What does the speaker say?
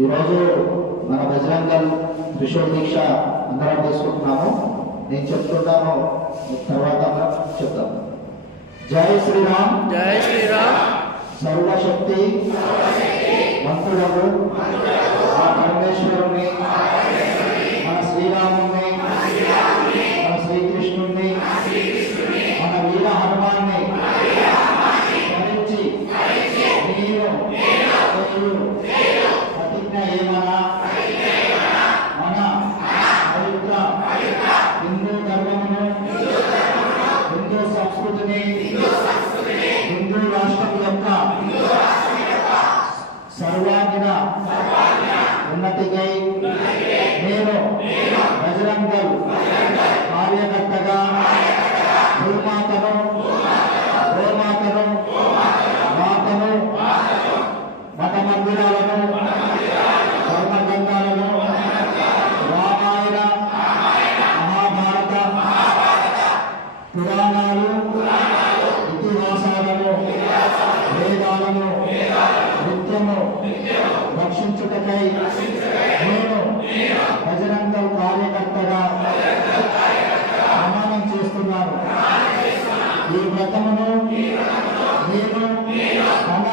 ఈరోజు మన బజరంగల్ త్రిశూల్ దీక్ష అందరం తీసుకుంటున్నాము నేను చెప్తున్నాను తర్వాత మనం చెప్తాం జై శ్రీరామ్. జై శ్రీరామ్. సర్వశక్తి. మంతుడము ఆ పరమేశ్వరుని మన శ్రీరాముని మన శ్రీకృష్ణుని మన వీర హనుమాన్ని. ఉన్నతికై నేను బజరంగల్ కార్యకర్తగా భూమాతను గోమాతను మాతను మత మందిరాలను ధర్మగ్రంథాలను రామాయణ మహాభారత పురాణాలు ఆత్మను రక్షించుటకై నేను బజరంగ కార్యకర్తగా ప్రమాణం చేస్తున్నాను. ఈ వ్రతమును నేను మన